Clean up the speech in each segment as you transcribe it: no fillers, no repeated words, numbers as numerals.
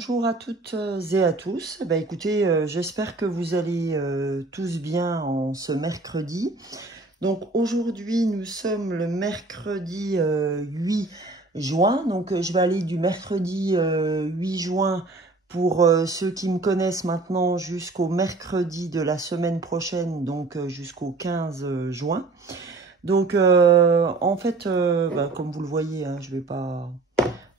Bonjour à toutes et à tous. Écoutez, j'espère que vous allez tous bien en ce mercredi. Donc aujourd'hui, nous sommes le mercredi 8 juin. Donc je vais aller du mercredi 8 juin pour ceux qui me connaissent maintenant jusqu'au mercredi de la semaine prochaine, donc jusqu'au 15 juin. Donc en fait, comme vous le voyez, hein,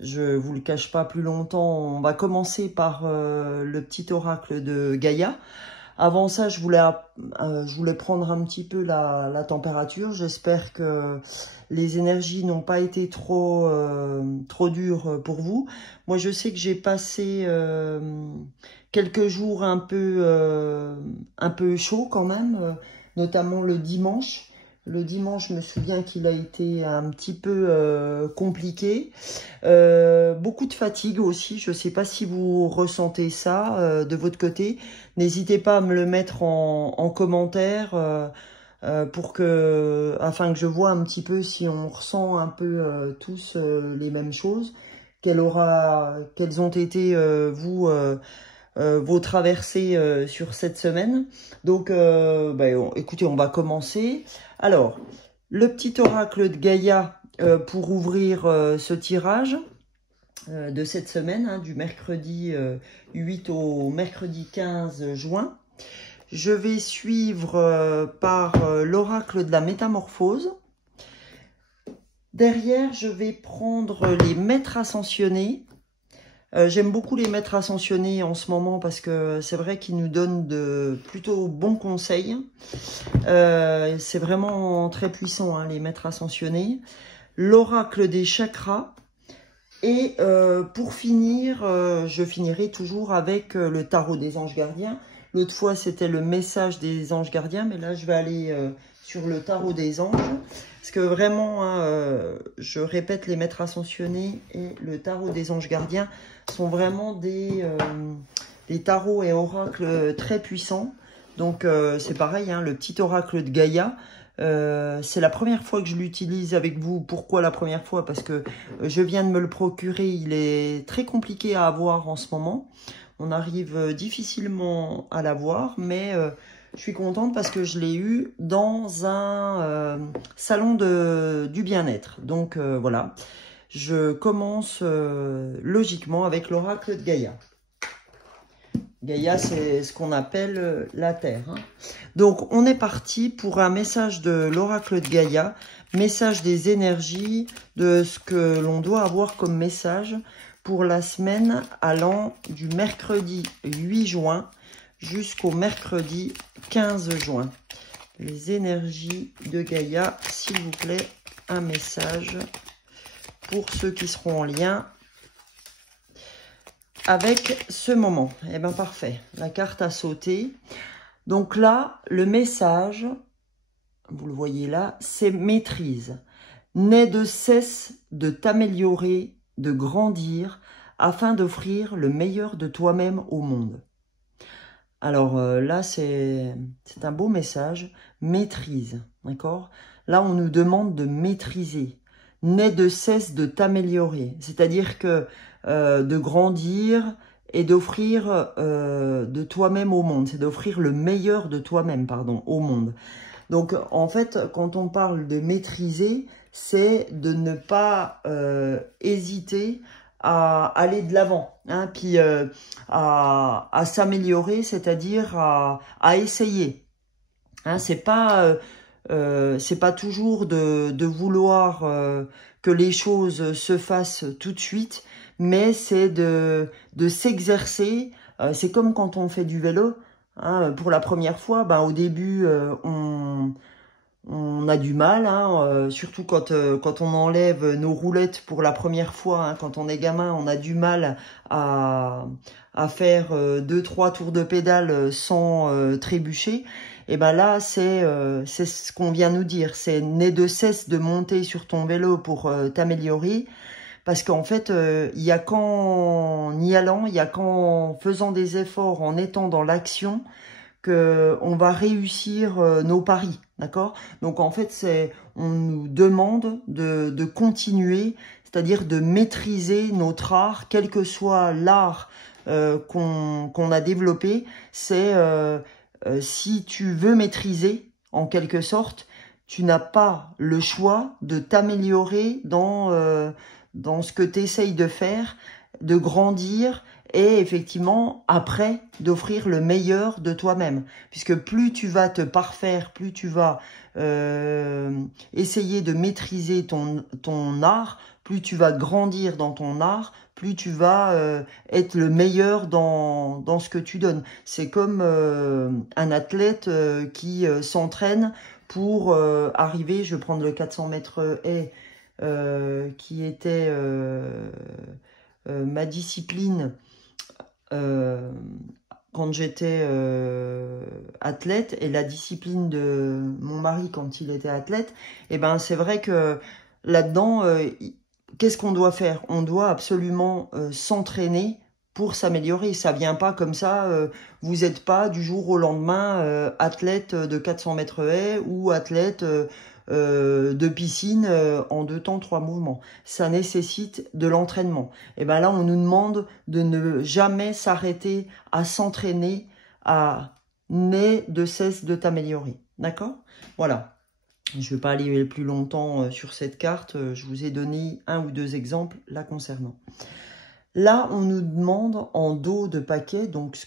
je vous le cache pas plus longtemps. On va commencer par le petit oracle de Gaïa. Avant ça, je voulais prendre un petit peu la température. J'espère que les énergies n'ont pas été trop dures pour vous. Moi, je sais que j'ai passé quelques jours un peu chauds quand même, notamment le dimanche. Le dimanche, je me souviens qu'il a été un petit peu compliqué. Beaucoup de fatigue aussi. Je ne sais pas si vous ressentez ça de votre côté. N'hésitez pas à me le mettre en commentaire afin que je vois un petit peu si on ressent un peu tous les mêmes choses. Quelles ont été vos traversées sur cette semaine. Donc, écoutez, on va commencer. Alors, le petit oracle de Gaïa pour ouvrir ce tirage de cette semaine, hein, du mercredi 8 au mercredi 15 juin. Je vais suivre par l'oracle de la métamorphose. Derrière, je vais prendre les maîtres ascensionnés. J'aime beaucoup les maîtres ascensionnés en ce moment parce que c'est vrai qu'ils nous donnent de plutôt bons conseils. C'est vraiment très puissant, hein, les maîtres ascensionnés. L'oracle des chakras. Et pour finir, je finirai toujours avec le tarot des anges gardiens. L'autre fois, c'était le message des anges gardiens, mais là, je vais aller sur le tarot des anges. Parce que vraiment, hein, je répète, les maîtres ascensionnés et le tarot des anges gardiens sont vraiment des tarots et oracles très puissants. Donc, c'est pareil, hein, le petit oracle de Gaïa. C'est la première fois que je l'utilise avec vous. Pourquoi la première fois? Parce que je viens de me le procurer. Il est très compliqué à avoir en ce moment. On arrive difficilement à l'avoir, mais je suis contente parce que je l'ai eu dans un salon du bien-être. Donc voilà, je commence logiquement avec l'oracle de Gaïa. Gaïa, c'est ce qu'on appelle la Terre. Hein. Donc, on est parti pour un message de l'oracle de Gaïa, message des énergies, de ce que l'on doit avoir comme message pour la semaine allant du mercredi 8 juin jusqu'au mercredi 15 juin. Les énergies de Gaïa, s'il vous plaît, un message pour ceux qui seront en lien avec ce moment. Eh bien, parfait. La carte a sauté. Donc là, le message, vous le voyez là, c'est maîtrise. N'aie de cesse de t'améliorer, de grandir, afin d'offrir le meilleur de toi-même au monde. Alors là, c'est un beau message. Maîtrise, d'accord? Là, on nous demande de maîtriser. N'aie de cesse de t'améliorer. C'est-à-dire que de grandir et d'offrir de toi-même au monde. C'est d'offrir le meilleur de toi-même, pardon, au monde. Donc, en fait, quand on parle de maîtriser, c'est de ne pas hésiter à aller de l'avant, hein, puis à s'améliorer, c'est-à-dire à essayer. Hein, c'est pas toujours de vouloir que les choses se fassent tout de suite, mais c'est de s'exercer. C'est comme quand on fait du vélo. Hein, pour la première fois, au début, on a du mal, hein, surtout quand on enlève nos roulettes pour la première fois. Hein, quand on est gamin, on a du mal à faire 2-3 tours de pédale sans trébucher. Et ben là, c'est ce qu'on vient nous dire. C'est n'aie de cesse de monter sur ton vélo pour t'améliorer. Parce qu'en fait, il n'y a qu'en y allant, il n'y a qu'en faisant des efforts, en étant dans l'action, qu'on va réussir nos paris, d'accord? Donc en fait, on nous demande de continuer, c'est-à-dire de maîtriser notre art, quel que soit l'art qu'on a développé, c'est si tu veux maîtriser, en quelque sorte, tu n'as pas le choix de t'améliorer dans ce que tu essayes de faire, de grandir et effectivement, après, d'offrir le meilleur de toi-même. Puisque plus tu vas te parfaire, plus tu vas essayer de maîtriser ton art, plus tu vas grandir dans ton art, plus tu vas être le meilleur dans ce que tu donnes. C'est comme un athlète qui s'entraîne pour arriver, je vais prendre le 400 mètres haies, qui était ma discipline quand j'étais athlète et la discipline de mon mari quand il était athlète. Et ben c'est vrai que là-dedans, qu'est-ce qu'on doit faire? On doit absolument s'entraîner pour s'améliorer. Ça vient pas comme ça. Vous n'êtes pas du jour au lendemain athlète de 400 mètres haies ou athlète de piscine en 2 temps, 3 mouvements. Ça nécessite de l'entraînement. Et ben là, on nous demande de ne jamais s'arrêter à s'entraîner, à ne de cesse de t'améliorer. D'accord? Voilà. Je ne vais pas aller plus longtemps sur cette carte. Je vous ai donné 1 ou 2 exemples la concernant. Là, on nous demande en dos de paquet, donc ce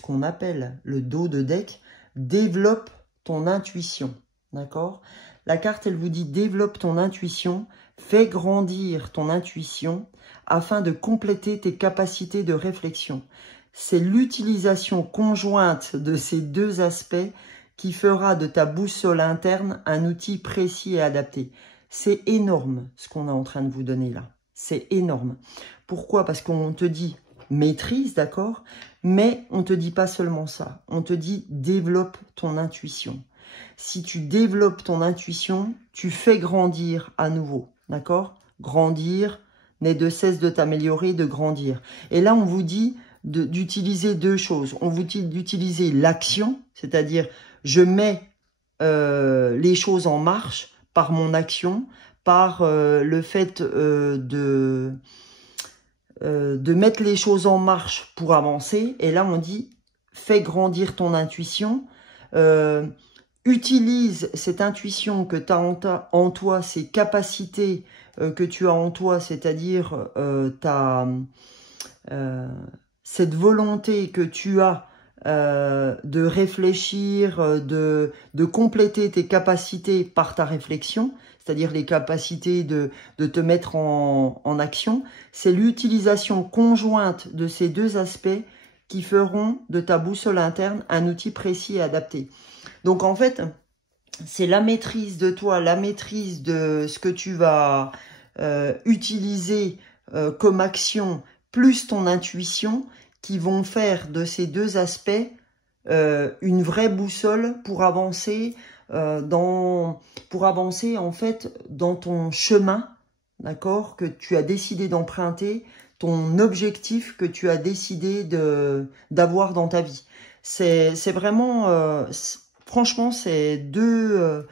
qu'on appelle le dos de deck, développe ton intuition. D'accord? La carte, elle vous dit développe ton intuition, fais grandir ton intuition afin de compléter tes capacités de réflexion. C'est l'utilisation conjointe de ces 2 aspects qui fera de ta boussole interne un outil précis et adapté. C'est énorme ce qu'on est en train de vous donner là. C'est énorme. Pourquoi? Parce qu'on te dit maîtrise, d'accord? Mais on ne te dit pas seulement ça. On te dit développe ton intuition. Si tu développes ton intuition, tu fais grandir à nouveau, d'accord? Grandir n'est de cesse de t'améliorer, de grandir. Et là, on vous dit d'utiliser 2 choses. On vous dit d'utiliser l'action, c'est-à-dire je mets les choses en marche par mon action, par le fait de mettre les choses en marche pour avancer. Et là, on dit fais grandir ton intuition. Utilise cette intuition que tu as en toi, ces capacités que tu as en toi, c'est-à-dire cette volonté que tu as de réfléchir, de compléter tes capacités par ta réflexion, c'est-à-dire les capacités de te mettre en action. C'est l'utilisation conjointe de ces 2 aspects qui feront de ta boussole interne un outil précis et adapté. Donc en fait, c'est la maîtrise de toi, la maîtrise de ce que tu vas utiliser comme action, plus ton intuition, qui vont faire de ces 2 aspects une vraie boussole pour avancer en fait dans ton chemin, d'accord, que tu as décidé d'emprunter, ton objectif que tu as décidé d'avoir dans ta vie. C'est vraiment franchement, c'est 2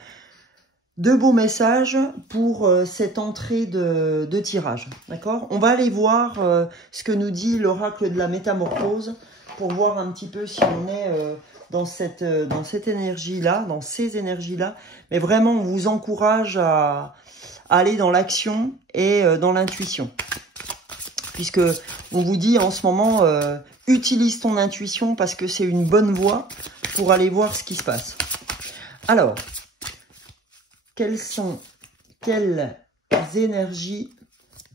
beaux messages pour cette entrée de tirage. D'accord? On va aller voir ce que nous dit l'oracle de la métamorphose pour voir un petit peu si on est dans cette énergie-là, dans ces énergies-là. Mais vraiment, on vous encourage à aller dans l'action et dans l'intuition. Puisque on vous dit en ce moment, utilise ton intuition parce que c'est une bonne voie pour aller voir ce qui se passe. Alors, quelles énergies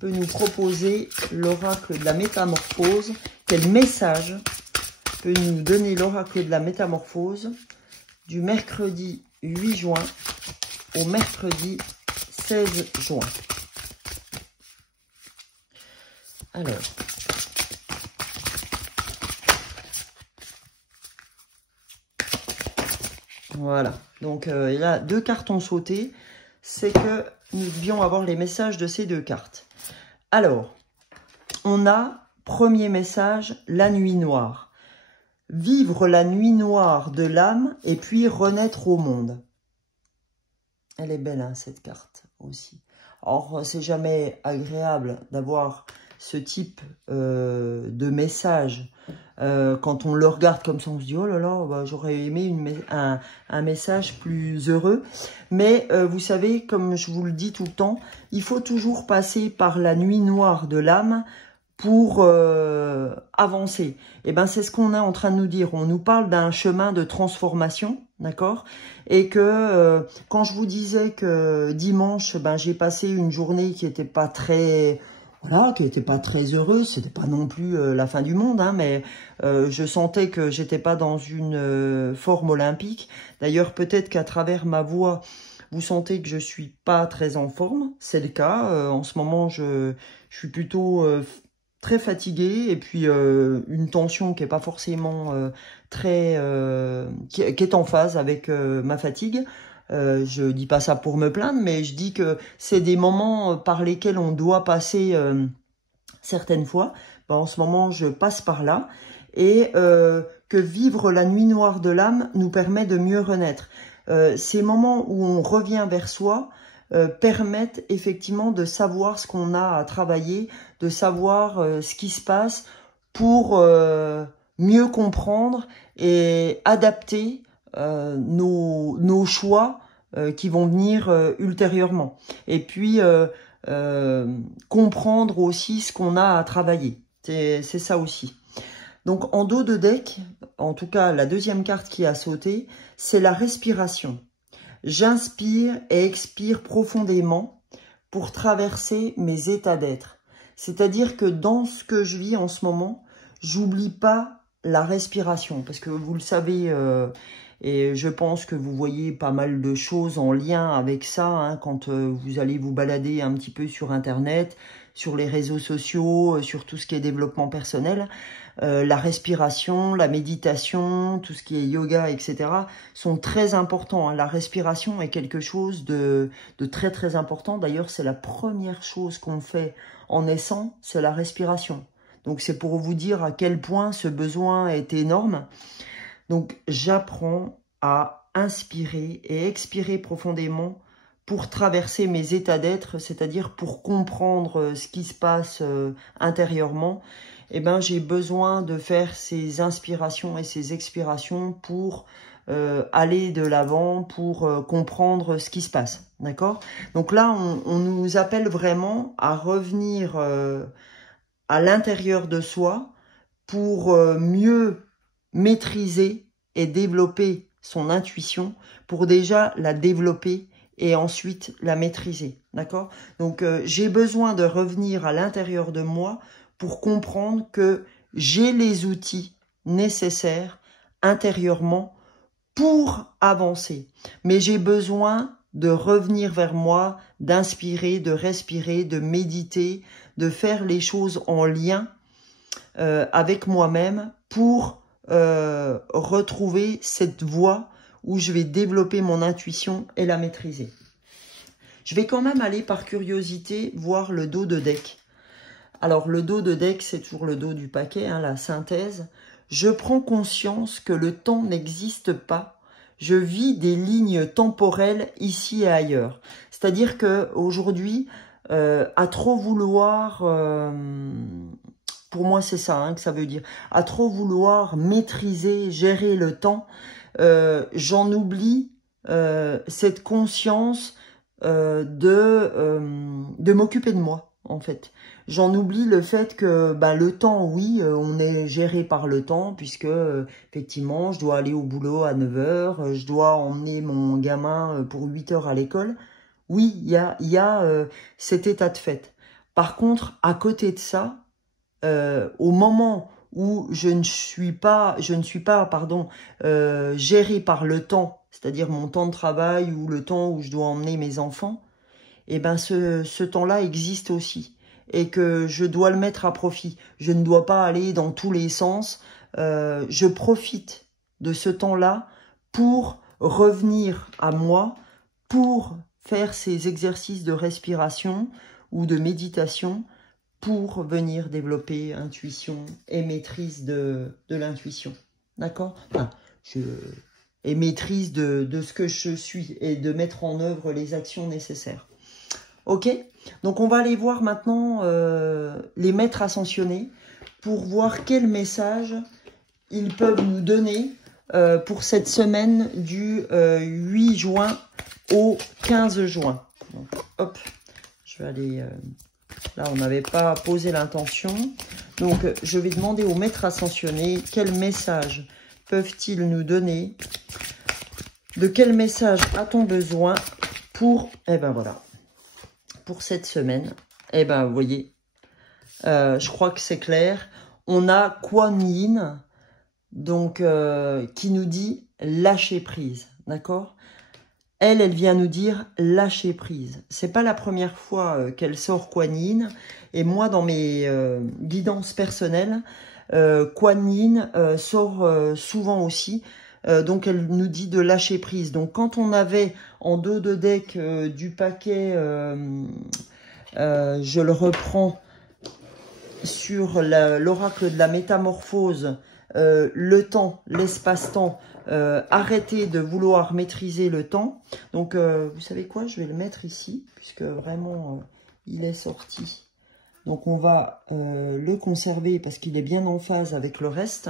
peut nous proposer l'oracle de la métamorphose? Quel message peut nous donner l'oracle de la métamorphose du mercredi 8 juin au mercredi 16 juin? Alors, voilà. Donc là, 2 cartes ont sauté. C'est que nous devions avoir les messages de ces 2 cartes. Alors, on a, premier message, la nuit noire. Vivre la nuit noire de l'âme et puis renaître au monde. Elle est belle, hein, cette carte aussi. Alors, c'est jamais agréable d'avoir ce type de message, quand on le regarde comme ça, on se dit « Oh là là, bah, j'aurais aimé un message plus heureux ». Mais vous savez, comme je vous le dis tout le temps, il faut toujours passer par la nuit noire de l'âme pour avancer. Et ben c'est ce qu'on est en train de nous dire. On nous parle d'un chemin de transformation, d'accord? Et que quand je vous disais que dimanche, ben j'ai passé une journée qui était pas très, voilà, qui était pas très heureuse. C'était pas non plus la fin du monde, hein, mais je sentais que j'étais pas dans une forme olympique. D'ailleurs, peut-être qu'à travers ma voix, vous sentez que je suis pas très en forme. C'est le cas. En ce moment, je suis plutôt très fatiguée et puis une tension qui est pas forcément très qui est en phase avec ma fatigue. Je dis pas ça pour me plaindre, mais je dis que c'est des moments par lesquels on doit passer certaines fois. Ben, en ce moment, je passe par là et que vivre la nuit noire de l'âme nous permet de mieux renaître. Ces moments où on revient vers soi permettent effectivement de savoir ce qu'on a à travailler, de savoir ce qui se passe pour mieux comprendre et adapter nos choix qui vont venir ultérieurement. Et puis comprendre aussi ce qu'on a à travailler. C'est ça aussi. Donc en dos de deck, en tout cas la deuxième carte qui a sauté, c'est la respiration. J'inspire et expire profondément pour traverser mes états d'être. C'est-à-dire que dans ce que je vis en ce moment, j'oublie pas la respiration. Parce que vous le savez, et je pense que vous voyez pas mal de choses en lien avec ça, hein, quand vous allez vous balader un petit peu sur Internet, sur les réseaux sociaux, sur tout ce qui est développement personnel. La respiration, la méditation, tout ce qui est yoga, etc. sont très importants. Hein. La respiration est quelque chose de très très important. D'ailleurs, c'est la première chose qu'on fait en naissant, c'est la respiration. Donc c'est pour vous dire à quel point ce besoin est énorme. Donc j'apprends à inspirer et expirer profondément pour traverser mes états d'être, c'est-à-dire pour comprendre ce qui se passe intérieurement. Eh ben, j'ai besoin de faire ces inspirations et ces expirations pour aller de l'avant, pour comprendre ce qui se passe. D'accord? Donc là, on nous appelle vraiment à revenir à l'intérieur de soi pour mieux maîtriser et développer son intuition, pour déjà la développer et ensuite la maîtriser. D'accord? Donc, j'ai besoin de revenir à l'intérieur de moi pour comprendre que j'ai les outils nécessaires intérieurement pour avancer. Mais j'ai besoin de revenir vers moi, d'inspirer, de respirer, de méditer, de faire les choses en lien avec moi-même pour retrouver cette voie où je vais développer mon intuition et la maîtriser. Je vais quand même aller par curiosité voir le dos de deck. Alors, le dos de deck, c'est toujours le dos du paquet, hein, la synthèse. Je prends conscience que le temps n'existe pas. Je vis des lignes temporelles ici et ailleurs. C'est-à-dire qu'aujourd'hui, à trop vouloir... pour moi, c'est ça hein, que ça veut dire. À trop vouloir maîtriser, gérer le temps, j'en oublie cette conscience de m'occuper de moi, en fait. J'en oublie le fait que le temps, oui, on est géré par le temps, puisque effectivement, je dois aller au boulot à 9 h, je dois emmener mon gamin pour 8 h à l'école. Oui, il y a cet état de fait. Par contre, à côté de ça, au moment où je ne suis pas gérée par le temps, c'est-à-dire mon temps de travail ou le temps où je dois emmener mes enfants, eh ben ce temps-là existe aussi et que je dois le mettre à profit. Je ne dois pas aller dans tous les sens. Je profite de ce temps-là pour revenir à moi, pour faire ces exercices de respiration ou de méditation pour venir développer intuition et maîtrise de l'intuition. D'accord? Enfin, et maîtrise de ce que je suis et de mettre en œuvre les actions nécessaires. Ok? Donc, on va aller voir maintenant les maîtres ascensionnés pour voir quel message ils peuvent nous donner pour cette semaine du 8 juin au 15 juin. Donc, hop, je vais aller... là, on n'avait pas posé l'intention. Donc, je vais demander aux maîtres ascensionnés quel message peuvent-ils nous donner. De quel message a-t-on besoin pour... Eh ben voilà. Pour cette semaine. Eh ben, vous voyez, je crois que c'est clair. On a Kuan Yin, donc, qui nous dit lâcher prise. D'accord? Elle vient nous dire lâcher prise. C'est pas la première fois qu'elle sort Kuan Yin. Et moi, dans mes guidances personnelles, Kuan Yin sort souvent aussi. Donc, elle nous dit de lâcher prise. Donc, quand on avait en dos de deck du paquet, je le reprends sur l'oracle de la métamorphose, le temps, l'espace-temps, arrêtez de vouloir maîtriser le temps. Donc, vous savez quoi? Je vais le mettre ici, puisque vraiment, il est sorti. Donc, on va le conserver parce qu'il est bien en phase avec le reste.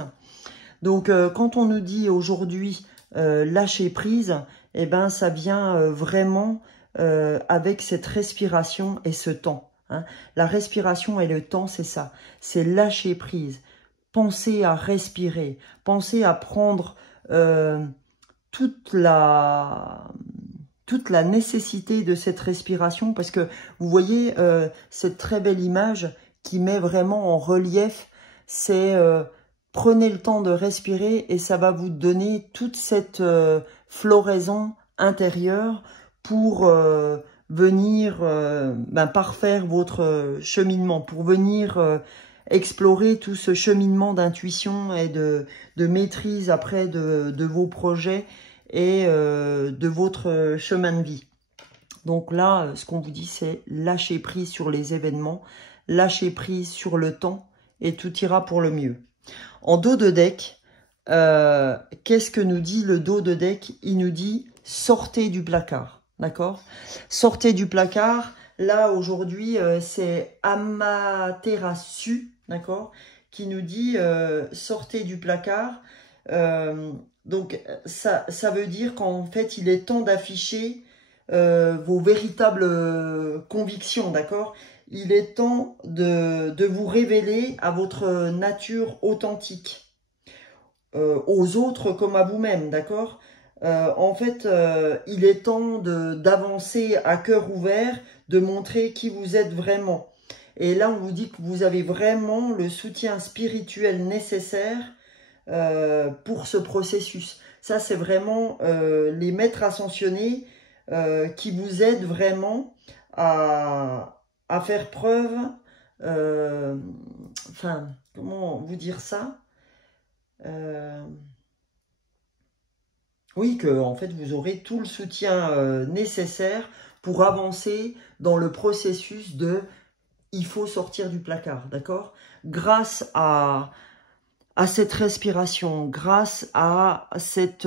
Donc, quand on nous dit aujourd'hui lâcher prise, eh ben, ça vient vraiment avec cette respiration et ce temps. Hein. La respiration et le temps, c'est ça. C'est lâcher prise. Pensez à respirer. Pensez à prendre toute la nécessité de cette respiration. Parce que vous voyez cette très belle image qui met vraiment en relief, c'est... prenez le temps de respirer et ça va vous donner toute cette floraison intérieure pour venir parfaire votre cheminement, pour venir explorer tout ce cheminement d'intuition et de maîtrise après de vos projets et de votre chemin de vie. Donc là, ce qu'on vous dit, c'est lâcher prise sur les événements, lâcher prise sur le temps et tout ira pour le mieux. En dos de deck, qu'est-ce que nous dit le dos de deck? Il nous dit sortez du placard, d'accord? Sortez du placard. Là, aujourd'hui, c'est Amaterasu, d'accord? Qui nous dit sortez du placard. Donc, ça veut dire qu'en fait, il est temps d'afficher vos véritables convictions, d'accord? Il est temps de vous révéler à votre nature authentique, aux autres comme à vous-même, d'accord? En fait, il est temps d'avancer à cœur ouvert, de montrer qui vous êtes vraiment. Et là, on vous dit que vous avez vraiment le soutien spirituel nécessaire pour ce processus. Ça, c'est vraiment les maîtres ascensionnés qui vous aident vraiment à faire preuve, enfin, comment vous dire ça? Oui, que en fait, vous aurez tout le soutien nécessaire pour avancer dans le processus de « il faut sortir du placard », d'accord? Grâce à cette respiration, grâce à cette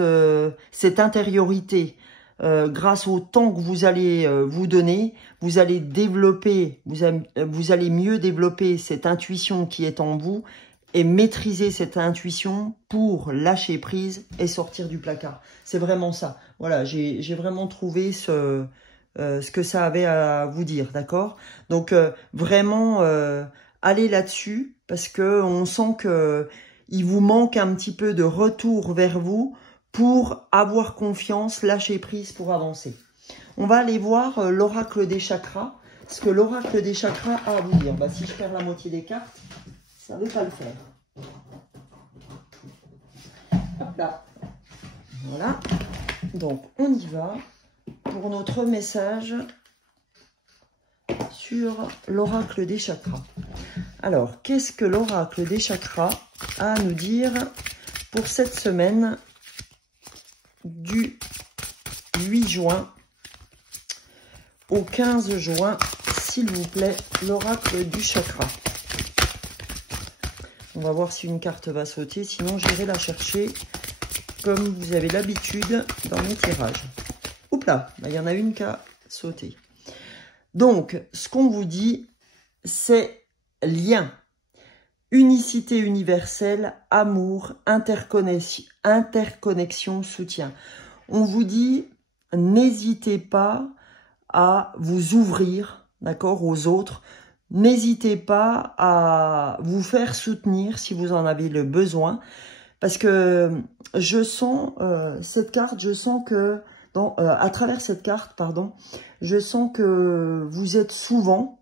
intériorité, grâce au temps que vous allez vous donner, vous allez développer, vous allez mieux développer cette intuition qui est en vous et maîtriser cette intuition pour lâcher prise et sortir du placard. C'est vraiment ça. Voilà, j'ai vraiment trouvé ce que ça avait à vous dire, d'accord? Donc, vraiment, allez là-dessus parce que on sent que il vous manque un petit peu de retour vers vous pour avoir confiance, lâcher prise pour avancer. On va aller voir l'oracle des chakras. Ce que l'oracle des chakras a à vous dire. Bah, si je perds la moitié des cartes, ça ne veut pas le faire. Hop là. Voilà. Donc, on y va pour notre message sur l'oracle des chakras. Alors, qu'est-ce que l'oracle des chakras a à nous dire pour cette semaine du 8 juin au 15 juin, s'il vous plaît, l'oracle du chakra. On va voir si une carte va sauter, sinon j'irai la chercher comme vous avez l'habitude dans mes tirages. Oups là, il y en a une qui a sauté. Donc, ce qu'on vous dit, c'est lien, unicité universelle, amour, interconnexion, soutien. On vous dit, n'hésitez pas à vous ouvrir, d'accord, aux autres. N'hésitez pas à vous faire soutenir si vous en avez le besoin. Parce que je sens cette carte, je sens que, à travers cette carte, pardon, je sens que vous êtes souvent,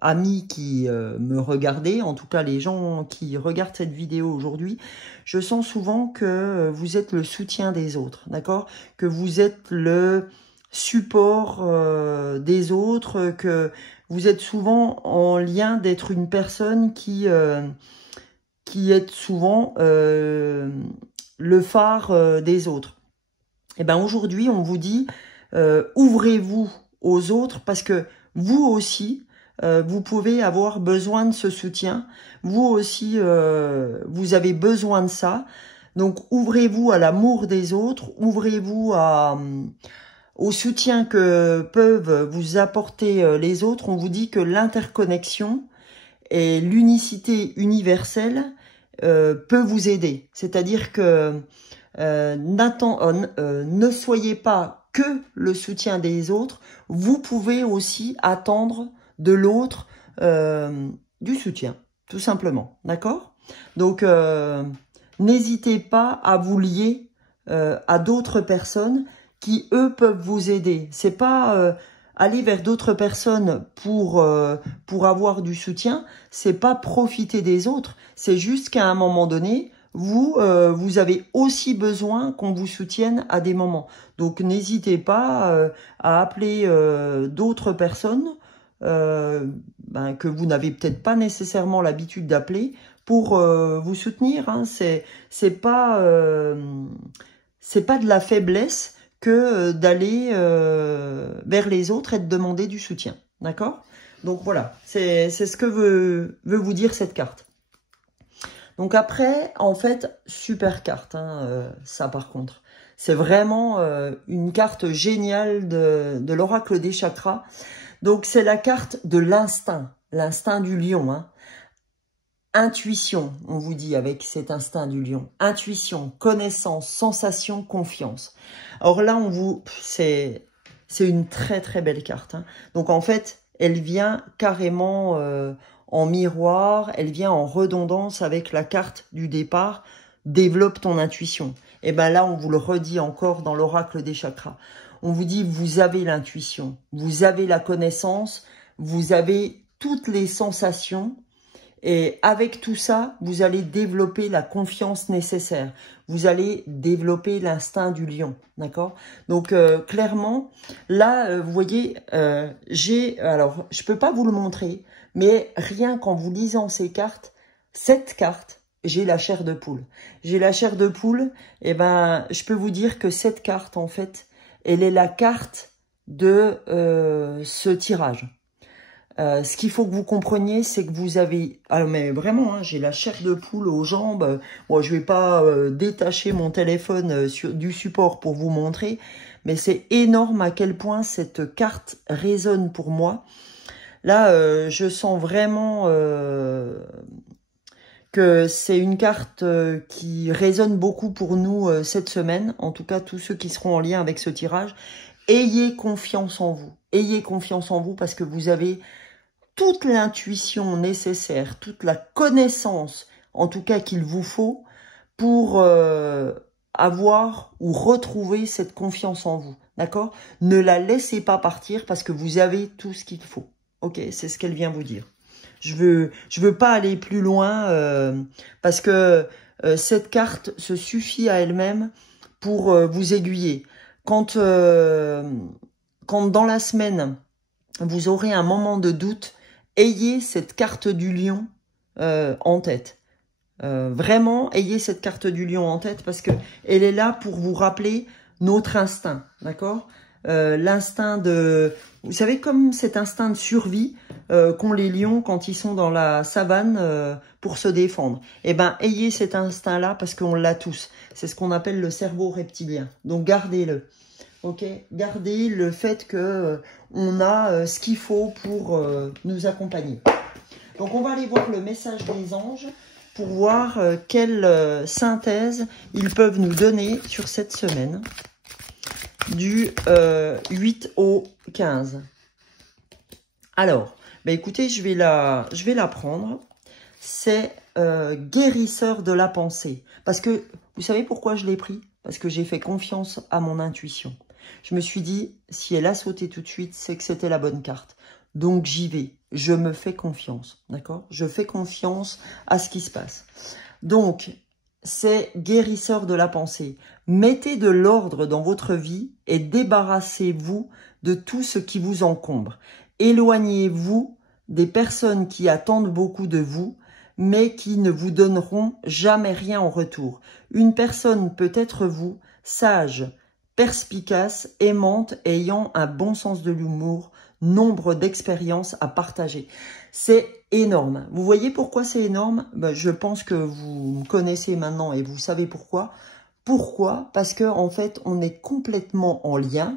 amis qui me regardez, en tout cas les gens qui regardent cette vidéo aujourd'hui, je sens souvent que vous êtes le soutien des autres, d'accord? Que vous êtes le support des autres, que vous êtes souvent en lien d'être une personne qui est souvent le phare des autres. Et bien aujourd'hui, on vous dit, ouvrez-vous aux autres parce que vous aussi, vous pouvez avoir besoin de ce soutien. Vous aussi, vous avez besoin de ça. Donc, ouvrez-vous à l'amour des autres. Ouvrez-vous au soutien que peuvent vous apporter les autres. On vous dit que l'interconnexion et l'unicité universelle peut vous aider. C'est-à-dire que ne soyez pas que le soutien des autres, vous pouvez aussi attendre de l'autre du soutien, tout simplement, d'accord? Donc, n'hésitez pas à vous lier à d'autres personnes qui, eux, peuvent vous aider. C'est pas aller vers d'autres personnes pour avoir du soutien, c'est pas profiter des autres, c'est juste qu'à un moment donné, vous avez aussi besoin qu'on vous soutienne à des moments. Donc, n'hésitez pas à appeler d'autres personnes que vous n'avez peut-être pas nécessairement l'habitude d'appeler pour vous soutenir. Hein. C'est pas de la faiblesse que d'aller vers les autres et de demander du soutien. D'accord? Donc, voilà. C'est ce que veut vous dire cette carte. Donc après, en fait, super carte, hein, ça par contre. C'est vraiment une carte géniale de l'oracle des chakras. Donc c'est la carte de l'instinct du lion. Hein. Intuition, on vous dit avec cet instinct du lion. Intuition, connaissance, sensation, confiance. Alors là, c'est une très très belle carte. Hein. Donc en fait, elle vient carrément en miroir, elle vient en redondance avec la carte du départ, développe ton intuition. Et bien là, on vous le redit encore dans l'oracle des chakras. On vous dit, vous avez l'intuition, vous avez la connaissance, vous avez toutes les sensations. Et avec tout ça, vous allez développer la confiance nécessaire. Vous allez développer l'instinct du lion, d'accord? Donc, clairement, là, vous voyez, alors, je peux pas vous le montrer, mais rien qu'en vous lisant cette carte, j'ai la chair de poule. J'ai la chair de poule, et ben, je peux vous dire que cette carte, en fait, elle est la carte de ce tirage. Ce qu'il faut que vous compreniez, c'est que vous avez... Ah, mais vraiment, hein, j'ai la chair de poule aux jambes. Bon, je vais pas détacher mon téléphone du support pour vous montrer, mais c'est énorme à quel point cette carte résonne pour moi. Là, je sens vraiment que c'est une carte qui résonne beaucoup pour nous cette semaine. En tout cas, tous ceux qui seront en lien avec ce tirage. Ayez confiance en vous. Ayez confiance en vous parce que vous avez toute l'intuition nécessaire, toute la connaissance, en tout cas qu'il vous faut, pour avoir ou retrouver cette confiance en vous, d'accord? Ne la laissez pas partir parce que vous avez tout ce qu'il faut, ok? C'est ce qu'elle vient vous dire. Je veux pas aller plus loin parce que cette carte se suffit à elle-même pour vous aiguiller. Quand dans la semaine, vous aurez un moment de doute, ayez cette carte du lion en tête. Vraiment, ayez cette carte du lion en tête parce que elle est là pour vous rappeler notre instinct, d'accord? L'instinct de... Vous savez, comme cet instinct de survie qu'ont les lions quand ils sont dans la savane pour se défendre. Eh ben, ayez cet instinct-là parce qu'on l'a tous. C'est ce qu'on appelle le cerveau reptilien. Donc, gardez-le. Ok, gardez le fait que on a ce qu'il faut pour nous accompagner. Donc, on va aller voir le message des anges pour voir quelle synthèse ils peuvent nous donner sur cette semaine du 8 au 15. Alors, bah écoutez, je vais la prendre. C'est guérisseur de la pensée. Parce que, vous savez pourquoi je l'ai pris? Parce que j'ai fait confiance à mon intuition. Je me suis dit, si elle a sauté tout de suite, c'est que c'était la bonne carte. Donc j'y vais, je me fais confiance, d'accord? Je fais confiance à ce qui se passe. Donc, c'est guérisseur de la pensée. Mettez de l'ordre dans votre vie et débarrassez-vous de tout ce qui vous encombre. Éloignez-vous des personnes qui attendent beaucoup de vous, mais qui ne vous donneront jamais rien en retour. Une personne peut être vous, sage, perspicace, aimante, ayant un bon sens de l'humour, nombre d'expériences à partager. C'est énorme. Vous voyez pourquoi c'est énorme? Ben, je pense que vous me connaissez maintenant et vous savez pourquoi. Pourquoi? Parce que en fait, on est complètement en lien,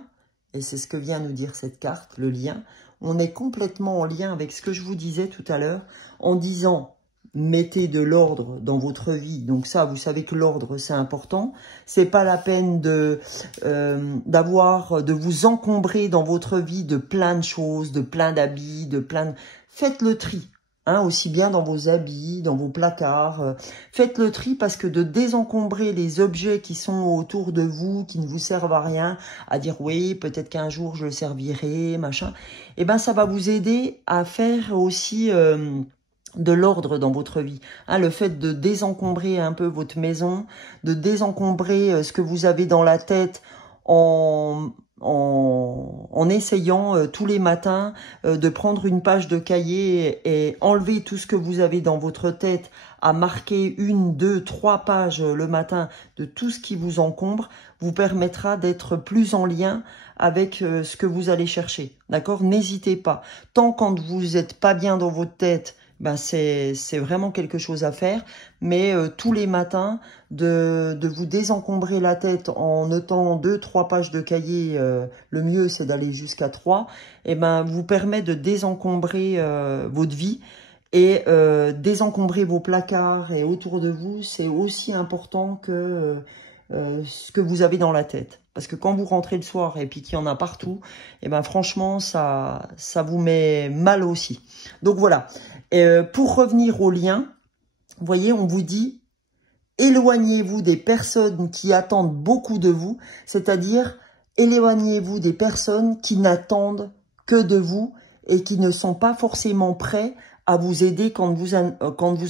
et c'est ce que vient nous dire cette carte, le lien. On est complètement en lien avec ce que je vous disais tout à l'heure, en disant mettez de l'ordre dans votre vie. Donc ça, vous savez que l'ordre, c'est important. C'est pas la peine de vous encombrer dans votre vie de plein de choses, de plein d'habits, Faites le tri, hein, aussi bien dans vos habits, dans vos placards. Faites le tri parce que de désencombrer les objets qui sont autour de vous, qui ne vous servent à rien, à dire oui, peut-être qu'un jour je le servirai, machin, eh ben ça va vous aider à faire aussi de l'ordre dans votre vie. Hein, le fait de désencombrer un peu votre maison, de désencombrer ce que vous avez dans la tête en essayant tous les matins de prendre une page de cahier et enlever tout ce que vous avez dans votre tête, à marquer 1, 2, 3 pages le matin de tout ce qui vous encombre, vous permettra d'être plus en lien avec ce que vous allez chercher. D'accord? N'hésitez pas. Tant quand vous n'êtes pas bien dans votre tête, ben c'est vraiment quelque chose à faire, mais tous les matins, de vous désencombrer la tête en notant 2, 3 pages de cahier, le mieux c'est d'aller jusqu'à 3, et ben vous permet de désencombrer votre vie, et désencombrer vos placards et autour de vous, c'est aussi important que ce que vous avez dans la tête. Parce que quand vous rentrez le soir et puis qu'il y en a partout, et ben franchement, ça vous met mal aussi. Donc voilà. Pour revenir au lien, vous voyez, on vous dit, éloignez-vous des personnes qui attendent beaucoup de vous, c'est-à-dire, éloignez-vous des personnes qui n'attendent que de vous et qui ne sont pas forcément prêts à vous aider quand vous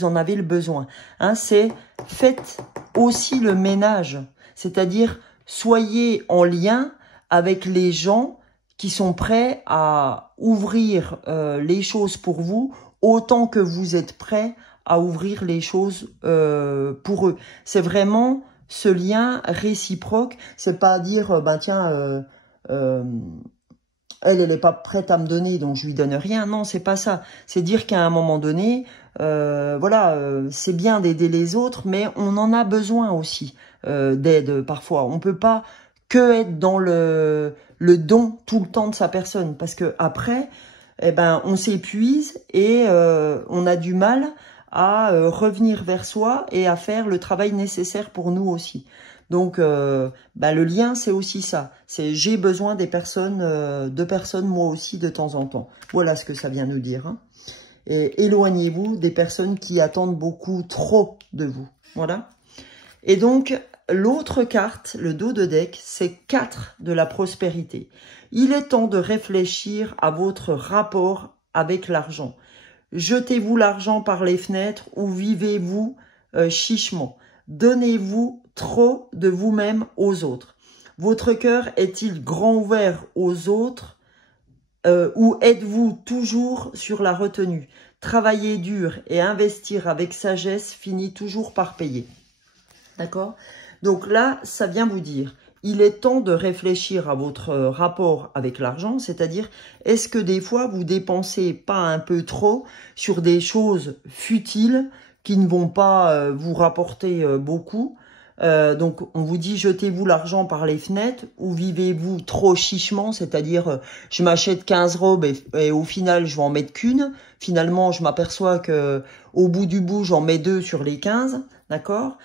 en avez le besoin. Hein, c'est faites aussi le ménage, c'est-à-dire, soyez en lien avec les gens qui sont prêts à ouvrir les choses pour vous, autant que vous êtes prêts à ouvrir les choses pour eux. C'est vraiment ce lien réciproque. C'est pas dire, ben tiens, elle n'est pas prête à me donner, donc je lui donne rien. Non, c'est pas ça. C'est dire qu'à un moment donné, voilà, c'est bien d'aider les autres, mais on en a besoin aussi d'aide parfois. On peut pas que être dans le don tout le temps de sa personne, parce que après, eh ben, on s'épuise et on a du mal à revenir vers soi et à faire le travail nécessaire pour nous aussi. Donc, bah, le lien, c'est aussi ça. C'est j'ai besoin des personnes, de personnes moi aussi de temps en temps. Voilà ce que ça vient nous dire. Hein. Et éloignez-vous des personnes qui attendent beaucoup trop de vous. Voilà. Et donc, l'autre carte, le dos de deck, c'est 4 de la prospérité. Il est temps de réfléchir à votre rapport avec l'argent. Jetez-vous l'argent par les fenêtres ou vivez-vous chichement. Donnez-vous trop de vous-même aux autres. Votre cœur est-il grand ouvert aux autres ou êtes-vous toujours sur la retenue? Travailler dur et investir avec sagesse finit toujours par payer. D'accord? Donc là, ça vient vous dire, il est temps de réfléchir à votre rapport avec l'argent, c'est-à-dire, est-ce que des fois, vous dépensez pas un peu trop sur des choses futiles qui ne vont pas vous rapporter beaucoup, Donc, on vous dit, jetez-vous l'argent par les fenêtres ou vivez-vous trop chichement, c'est-à-dire, je m'achète 15 robes et au final, je vais en mettre qu'une. Finalement, je m'aperçois que au bout du bout, j'en mets 2 sur les 15, d'accord?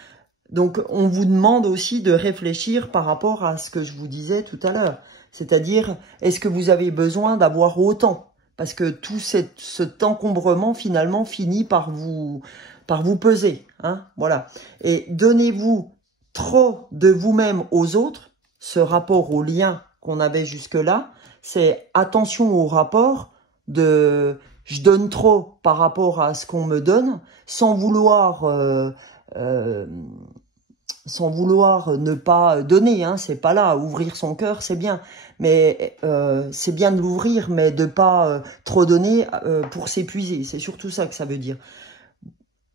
Donc, on vous demande aussi de réfléchir par rapport à ce que je vous disais tout à l'heure. C'est-à-dire, est-ce que vous avez besoin d'avoir autant? Parce que tout cet encombrement, finalement, finit par vous peser. Hein, voilà. Et donnez-vous trop de vous-même aux autres, ce rapport au lien qu'on avait jusque-là, c'est attention au rapport de je donne trop par rapport à ce qu'on me donne, sans vouloir ne pas donner, hein, c'est pas là, ouvrir son cœur, c'est bien, mais c'est bien de l'ouvrir, mais de pas trop donner pour s'épuiser, c'est surtout ça que ça veut dire.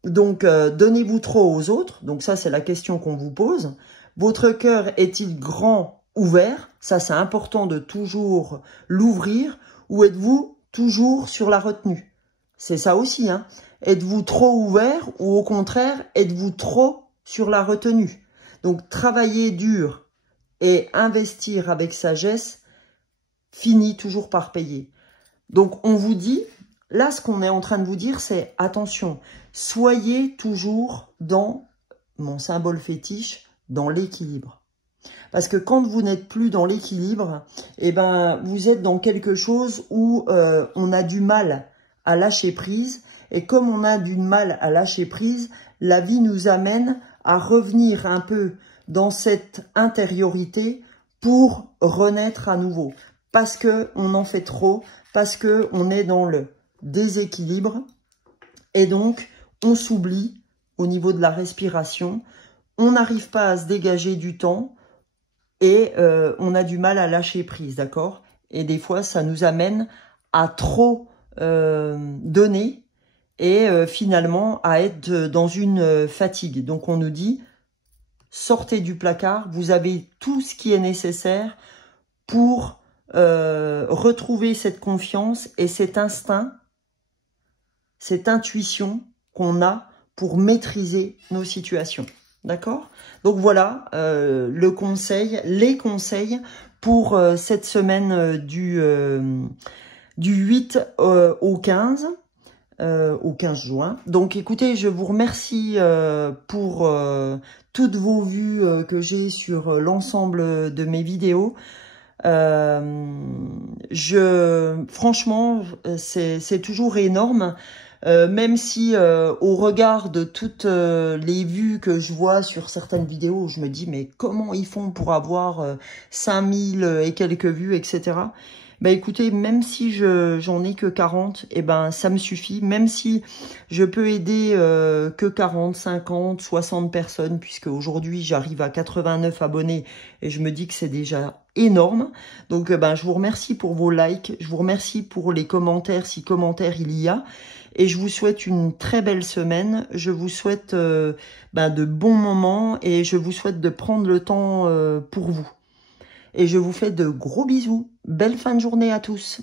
Donc, donnez-vous trop aux autres, donc ça c'est la question qu'on vous pose. Votre cœur est-il grand, ouvert? Ça c'est important de toujours l'ouvrir, ou êtes-vous toujours sur la retenue? C'est ça aussi, hein. Êtes-vous trop ouvert, ou au contraire, êtes-vous trop sur la retenue? Donc, travailler dur et investir avec sagesse finit toujours par payer. Donc, on vous dit, là, ce qu'on est en train de vous dire, c'est attention, soyez toujours dans, mon symbole fétiche, dans l'équilibre. Parce que quand vous n'êtes plus dans l'équilibre, eh ben, vous êtes dans quelque chose où on a du mal à lâcher prise. Et comme on a du mal à lâcher prise, la vie nous amène à revenir un peu dans cette intériorité pour renaître à nouveau. Parce qu'on en fait trop, parce qu'on est dans le déséquilibre. Et donc, on s'oublie au niveau de la respiration. On n'arrive pas à se dégager du temps. Et on a du mal à lâcher prise, d'accord? Et des fois, ça nous amène à trop donner et finalement à être dans une fatigue. Donc, on nous dit, sortez du placard, vous avez tout ce qui est nécessaire pour retrouver cette confiance et cet instinct, cette intuition qu'on a pour maîtriser nos situations. D'accord? Donc voilà les conseils pour cette semaine du 8 au 15 juin. Donc écoutez, je vous remercie pour toutes vos vues que j'ai sur l'ensemble de mes vidéos. Franchement, c'est toujours énorme. Même si au regard de toutes les vues que je vois sur certaines vidéos, je me dis mais comment ils font pour avoir 5000 et quelques vues, etc. Bah écoutez, même si j'en ai que 40, eh ben ça me suffit. Même si je peux aider que 40, 50, 60 personnes, puisque aujourd'hui j'arrive à 89 abonnés et je me dis que c'est déjà énorme. Donc ben je vous remercie pour vos likes, je vous remercie pour les commentaires si commentaires il y a. Et je vous souhaite une très belle semaine. Je vous souhaite de bons moments et je vous souhaite de prendre le temps pour vous. Et je vous fais de gros bisous. Belle fin de journée à tous.